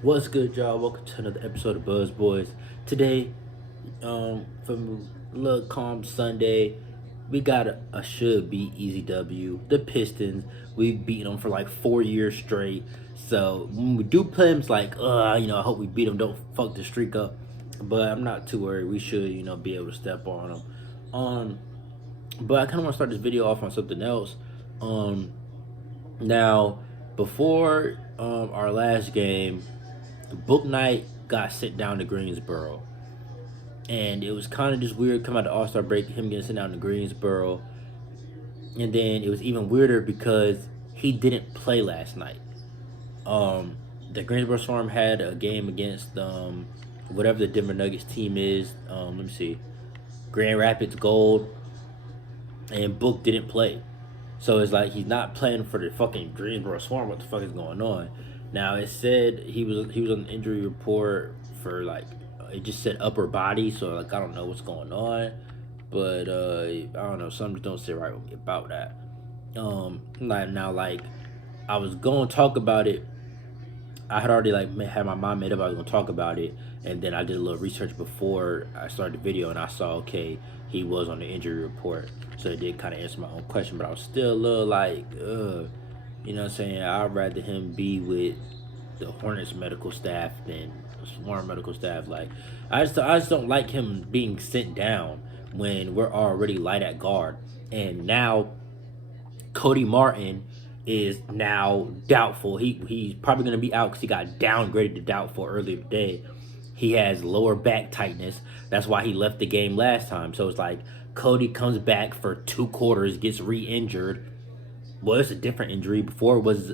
What's good, y'all? Welcome to another episode of Buzz Boys. Today, from a little calm Sunday, we got a should be easy W. The Pistons. We've beaten them for like 4 years straight. So when we do play them, it's like, I hope we beat them. Don't fuck the streak up. But I'm not too worried. We should, be able to step on them. Um, but I kind of want to start this video off on something else. Um, now, before our last game, Book Night got sent down to Greensboro, and it was kind of just weird coming out of All Star break, him getting sent down to Greensboro, and then it was even weirder because he didn't play last night. Um, the Greensboro Storm had a game against whatever the Denver Nuggets team is. Let me see, Grand Rapids Gold, and Book didn't play. So it's like he's not playing for the fucking Greensboro Swarm. What the fuck is going on? Now it said he was on the injury report for like it just said upper body, so like I don't know what's going on, but I don't know. Some just don't sit right with me about that. Like now, like I was going to talk about it. I had already like had my mind made up I was gonna talk about it, and then I did a little research before I started the video, and I saw okay he was on the injury report, so it did kind of answer my own question, but I was still a little like, you know what I'm saying? I'd rather him be with the Hornets medical staff than Swarm medical staff. Like I just don't like him being sent down when we're already light at guard, and now Cody Martin is now doubtful. He's probably going to be out because he got downgraded to doubtful earlier today. He has lower back tightness. That's why he left the game last time. So it's like Cody comes back for 2 quarters, gets re-injured. Well, it's a different injury. Before it was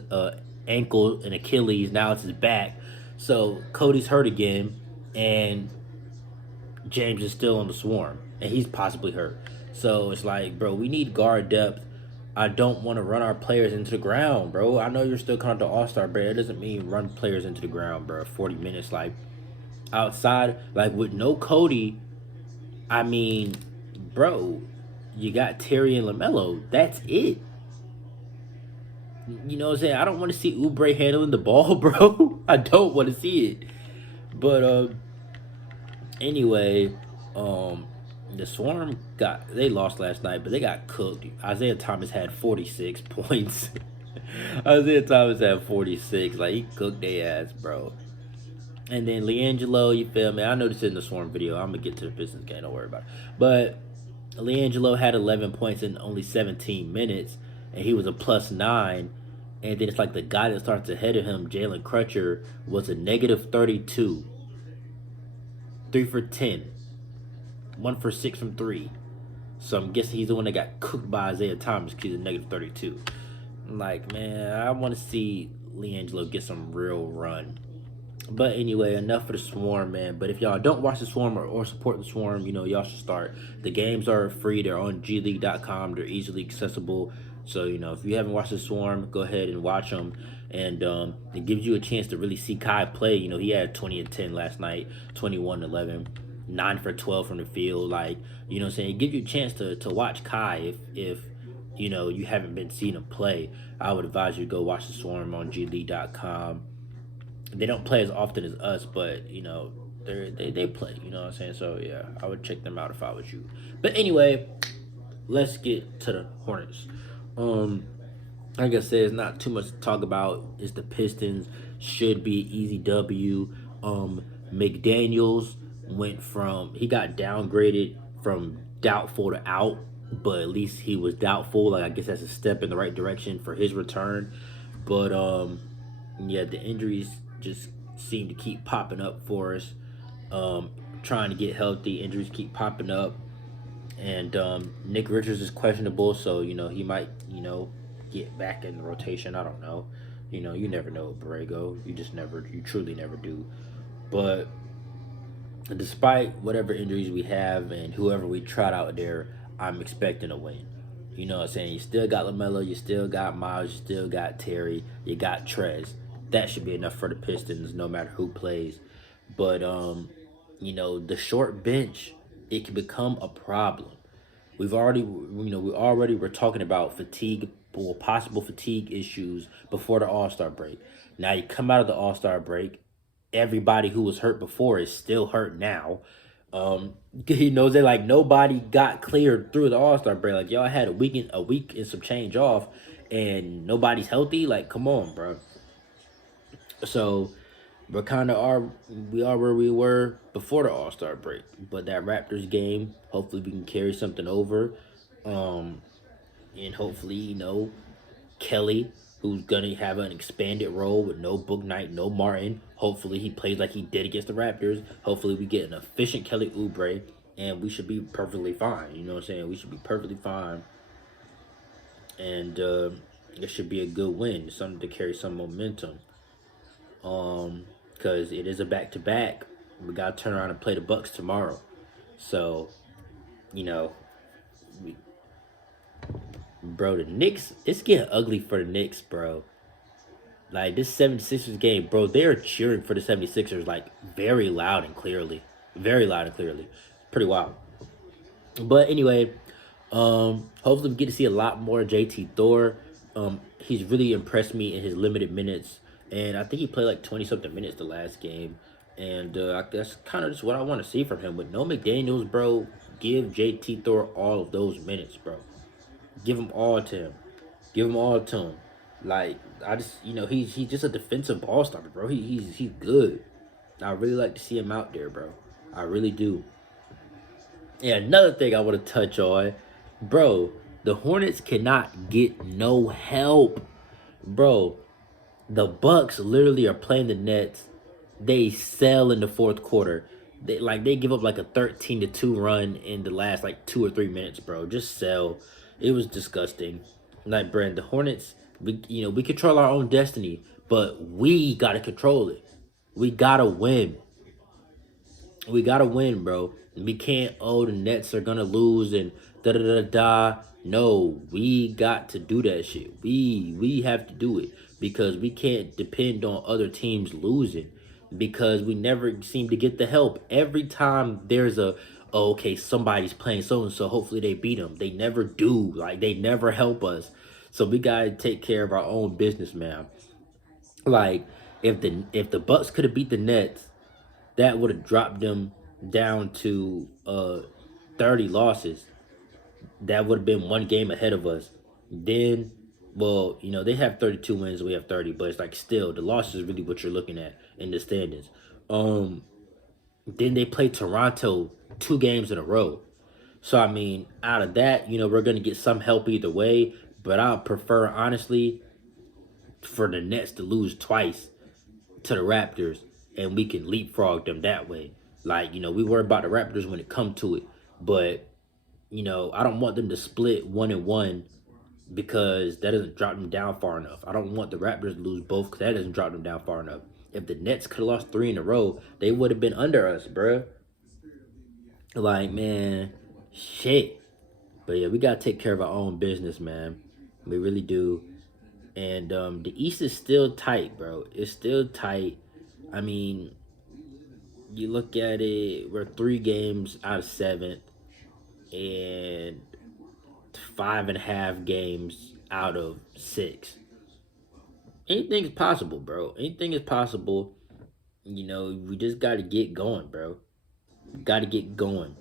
ankle and Achilles. Now it's his back. So Cody's hurt again, and James is still on the swarm, and he's possibly hurt. So it's like, bro, we need guard depth. I don't want to run our players into the ground, bro. I know you're still coming to All Star, but it doesn't mean run players into the ground, bro. 40 minutes, like outside, like with no Cody. I mean, bro, you got Terry and Lamelo. That's it. You know what I'm saying? I don't want to see Oubre handling the ball, bro. I don't want to see it. But anyway, um, the Swarm they lost last night, but they got cooked. Isaiah Thomas had 46 points. Isaiah Thomas had 46. Like he cooked their ass, bro. And then Leangelo, you feel me? I know this is in the Swarm video. I'm gonna get to the Pistons game. Don't worry about it. But Leangelo had 11 points in only 17 minutes, and he was a +9. And then it's like the guy that starts ahead of him, Jalen Crutcher, was a -32, 3 for 10, 1 for 6 from three. So I'm guessing he's the one that got cooked by Isaiah Thomas because he's a -32. I'm like, man, I want to see LiAngelo get some real run. But anyway, enough for the Swarm, man. But if y'all don't watch the Swarm or support the Swarm, y'all should start. The games are free. They're on gleague.com. They're easily accessible. So, if you haven't watched the Swarm, go ahead and watch them. And it gives you a chance to really see Kai play. He had 20 and 10 last night, 21-11, 9 for 12 from the field. Like, you know what I'm saying? It gives you a chance to watch Kai if you haven't been seeing him play. I would advise you to go watch the Swarm on gleague.com. They don't play as often as us, but they play. You know what I'm saying? So yeah, I would check them out if I was you. But anyway, let's get to the Hornets. Like I said, it's not too much to talk about. It's the Pistons. Should be easy W. McDaniels he got downgraded from doubtful to out, but at least he was doubtful. Like I guess that's a step in the right direction for his return. But yeah, the injuries just seem to keep popping up for us. Trying to get healthy, injuries keep popping up, and Nick Richards is questionable, so he might get back in the rotation. I don't know. You never know with Borrego. You truly never do. But despite whatever injuries we have and whoever we trot out there, I'm expecting a win. You know what I'm saying? You still got LaMelo, you still got Miles, you still got Terry, you got Trez. That should be enough for the Pistons, no matter who plays. But the short bench, it can become a problem. We were talking about fatigue or possible fatigue issues before the All Star break. Now you come out of the All Star break, everybody who was hurt before is still hurt now. He knows that like nobody got cleared through the All-Star break. Like y'all had a week and some change off, and nobody's healthy. Like, come on, bro. So we're kind of are we are where we were before the All Star break. But that Raptors game, hopefully we can carry something over, um, and hopefully Kelly, who's gonna have an expanded role with no Book Knight, no Martin. Hopefully he plays like he did against the Raptors. Hopefully we get an efficient Kelly Oubre, and we should be perfectly fine. You know what I'm saying? We should be perfectly fine, and it should be a good win, something to carry some momentum. Because it is a back to back. We gotta turn around and play the Bucks tomorrow. So, you know, we, bro, the Knicks, it's getting ugly for the Knicks, bro. Like this 76ers game, bro, they're cheering for the 76ers like very loud and clearly. Very loud and clearly. Pretty wild. But anyway, hopefully we get to see a lot more JT Thor. He's really impressed me in his limited minutes, and I think he played like 20 something minutes the last game, and that's kind of just what I want to see from him. With no McDaniel's, bro, give JT Thor all of those minutes, bro. Give them all to him. Give them all to him. Like I just, he's just a defensive ball stopper, bro. He's good. I really like to see him out there, bro. I really do. And another thing I want to touch on, bro, the Hornets cannot get no help. Bro, the Bucks literally are playing the Nets. They sell in the fourth quarter. They give up like a 13-2 run in the last like 2 or 3 minutes, bro. Just sell. It was disgusting. Like, Brand, the Hornets, we control our own destiny, but we gotta control it. We gotta win. We gotta win, bro. We can't. Oh, the Nets are gonna lose and da da da da. No, we got to do that shit. We have to do it because we can't depend on other teams losing because we never seem to get the help. Every time there's okay, somebody's playing so and so. Hopefully they beat them. They never do. Like they never help us. So we gotta take care of our own business, man. Like if the Bucks could have beat the Nets, that would have dropped them down to 30 losses. That would have been one game ahead of us. Then, well, they have 32 wins, we have 30, but it's like still the loss is really what you're looking at in the standings. Then they play Toronto 2 games in a row. So I mean, out of that, we're gonna get some help either way. But I prefer honestly for the Nets to lose twice to the Raptors, and we can leapfrog them that way. Like, we worry about the Raptors when it comes to it, but I don't want them to split 1-1 because that doesn't drop them down far enough. I don't want the Raptors to lose both because that doesn't drop them down far enough. If the Nets could have lost 3 in a row, they would have been under us, bruh. Like, man, shit. But yeah, we gotta take care of our own business, man. We really do. And the East is still tight, bro. It's still tight. I mean, you look at it, we're 3 games out of 7th and 5.5 games out of 6. Anything is possible, bro. Anything is possible. We just got to get going, bro. Got to get going.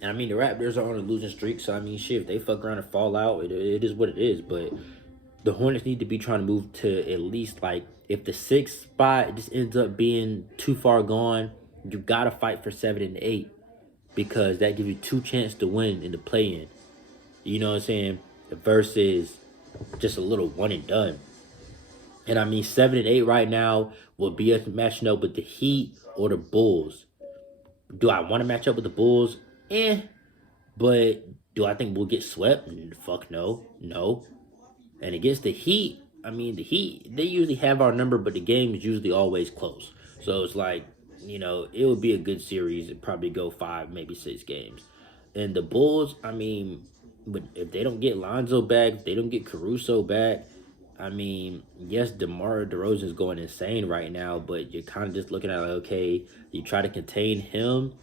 And I mean, the Raptors are on a losing streak, so I mean, shit, if they fuck around and fall out, it is what it is. But the Hornets need to be trying to move to at least, like, if the 6th spot just ends up being too far gone, you got to fight for 7 and 8 because that gives you 2 chances to win in the play-in. You know what I'm saying? Versus just a little one and done. And I mean, 7 and 8 right now will be us matching up with the Heat or the Bulls. Do I want to match up with the Bulls? But do I think we'll get swept? Fuck no. No. And against the Heat, I mean, the Heat, they usually have our number, but the game is usually always close. So it's like, it would be a good series. It'd probably go 5, maybe 6 games. And the Bulls, I mean, but if they don't get Lonzo back, if they don't get Caruso back, I mean, yes, DeMar DeRozan is going insane right now, but you're kind of just looking at like, okay, you try to contain him.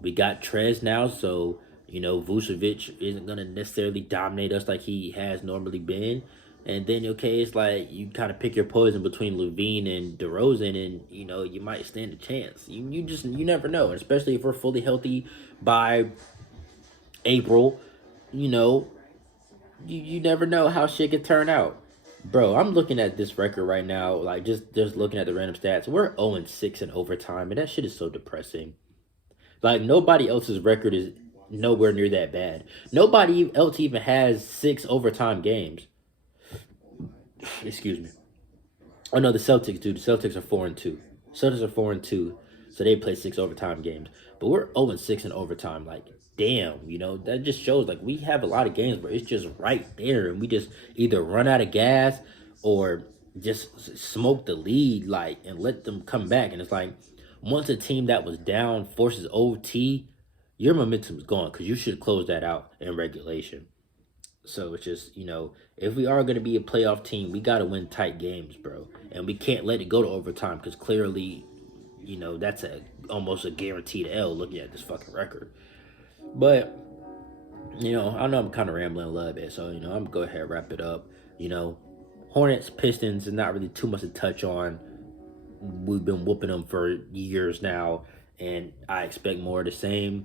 We got Trez now, so Vucevic isn't gonna necessarily dominate us like he has normally been, And then okay, it's like you kind of pick your poison between Levine and DeRozan, and you might stand a chance. You never know, especially if we're fully healthy by April. You know, you never know how shit could turn out. Bro, I'm looking at this record right now, like just looking at the random stats. We're 0-6 in overtime, and that shit is so depressing. Like nobody else's record is nowhere near that bad. Nobody else even has 6 overtime games. Excuse me. Oh no, the Celtics do. The Celtics are 4-2. Celtics are 4-2, so they play 6 overtime games. But we're 0-6 in overtime. Like, damn, that just shows like we have a lot of games where it's just right there, and we just either run out of gas or just smoke the lead, like, and let them come back. And it's like once a team that was down forces OT, your momentum is gone because you should close that out in regulation. So it's just, if we are going to be a playoff team, we got to win tight games, bro. And we can't let it go to overtime because clearly, that's almost a guaranteed L looking at this fucking record. But, I know I'm kind of rambling a little bit. So, I'm going to go ahead and wrap it up. Hornets, Pistons is not really too much to touch on. We've been whooping them for years now. And I expect more of the same.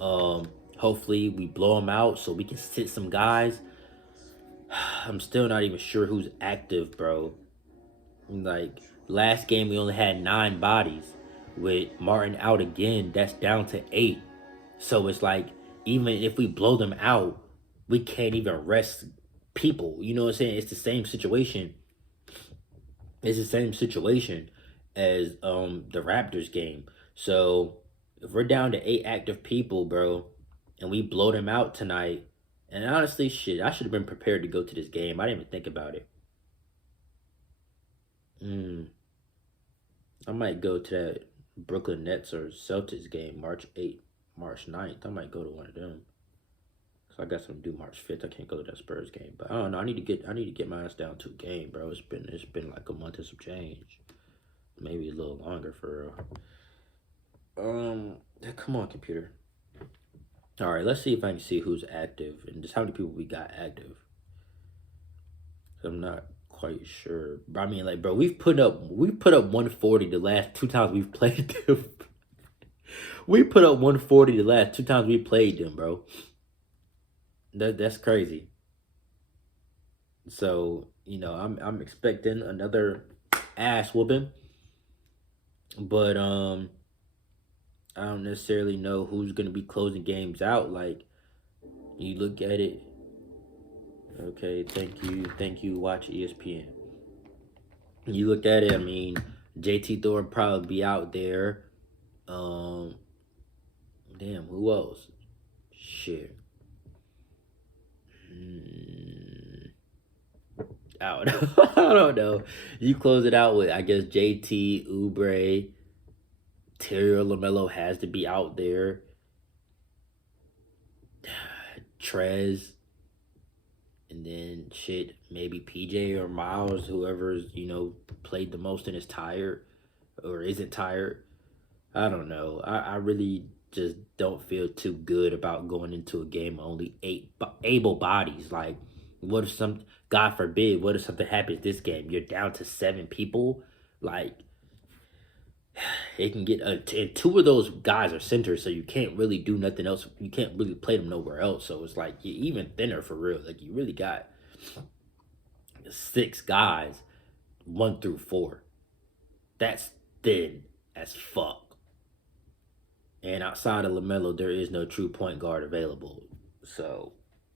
Hopefully we blow them out so we can sit some guys. I'm still not even sure who's active, bro. Like last game we only had 9 bodies. With Martin out again, that's down to 8. So it's like even if we blow them out, we can't even rest people. You know what I'm saying? It's the same situation. It's the same situation as the Raptors game. So if we're down to 8 active people, bro, and we blow them out tonight, and honestly, shit, I should have been prepared to go to this game. I didn't even think about it. I might go to that Brooklyn Nets or Celtics game March 8th, March 9th. I might go to one of them. So I got something to do March 5th. I can't go to that Spurs game. But I don't know. I need to get my ass down to a game, bro. It's been like a month and some change. Maybe a little longer for real. Come on, computer. All right, let's see if I can see who's active and just how many people we got active. I'm not quite sure. But I mean, like, bro, we put up 140 the last 2 times we've played them. We put up 140 the last 2 times we played them, bro. That's crazy. So I'm expecting another ass whooping, but I don't necessarily know who's gonna be closing games out. Like you look at it. Okay, thank you. Watch ESPN. You look at it. I mean, JT Thor probably be out there. Damn, who else? Shit. I don't know. I don't know. You close it out with, I guess, JT, Oubre, Terry LaMelo has to be out there. Trez. And then shit, maybe PJ or Miles, whoever's, played the most and is tired or isn't tired. I don't know. I really just don't feel too good about going into a game with only 8 able bodies. Like, what if God forbid, what if something happens this game? You're down to 7 people. Like, it can get, and 2 of those guys are centers, so you can't really do nothing else. You can't really play them nowhere else. So it's like, you're even thinner for real. Like, you really got 6 guys, 1 through 4. That's thin as fuck. And outside of LaMelo, there is no true point guard available. So,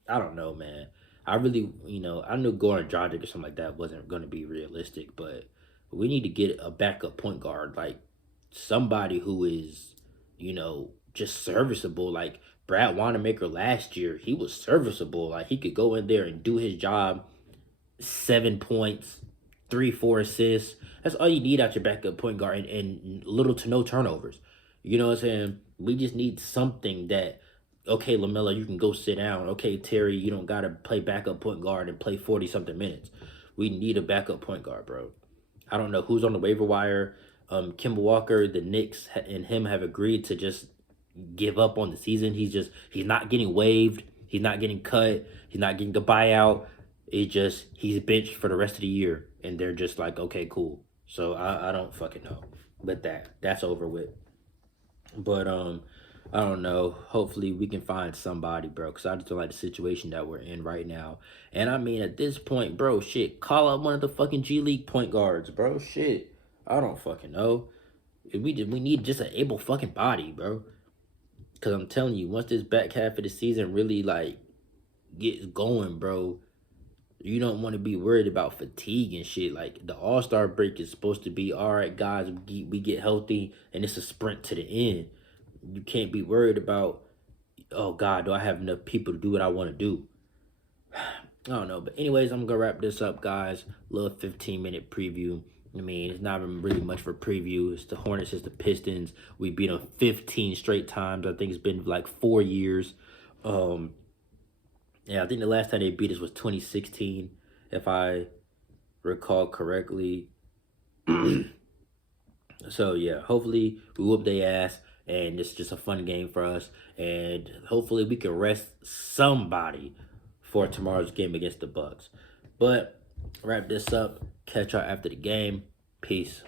I don't know, man. I really, I knew Goran Dragic or something like that wasn't going to be realistic, but we need to get a backup point guard, like somebody who is, just serviceable. Like Brad Wanamaker last year, he was serviceable. Like he could go in there and do his job. 7 points, 3-4 assists. That's all you need out your backup point guard, and little to no turnovers. You know what I'm saying? We just need something that, okay, LaMelo, you can go sit down. Okay, Terry, you don't got to play backup point guard and play 40-something minutes. We need a backup point guard, bro. I don't know who's on the waiver wire. Kemba Walker, the Knicks, and him have agreed to just give up on the season. He's not getting waived. He's not getting cut. He's not getting a buyout. It just he's benched for the rest of the year, and they're just like, okay, cool. So I don't fucking know, but that's over with. But I don't know. Hopefully we can find somebody, bro. Cause I just don't like the situation that we're in right now. And I mean, at this point, bro, shit, call out one of the fucking G League point guards, bro. Shit, I don't fucking know. We need just an able fucking body, bro. Cause I'm telling you, once this back half of the season really like gets going, bro, you don't want to be worried about fatigue and shit. Like the All-Star break is supposed to be, all right, guys, we get healthy, and it's a sprint to the end. You can't be worried about, oh God, do I have enough people to do what I want to do? I don't know. But anyways, I'm gonna wrap this up, guys. Little 15-minute preview. I mean, it's not really much for preview. It's the Hornets, it's the Pistons. We beat them 15 straight times. I think it's been like 4 years. Yeah, I think the last time they beat us was 2016, if I recall correctly. So yeah, hopefully we whoop their ass, and it's just a fun game for us. And hopefully we can rest somebody for tomorrow's game against the Bucks. But wrap this up. Catch y'all after the game. Peace.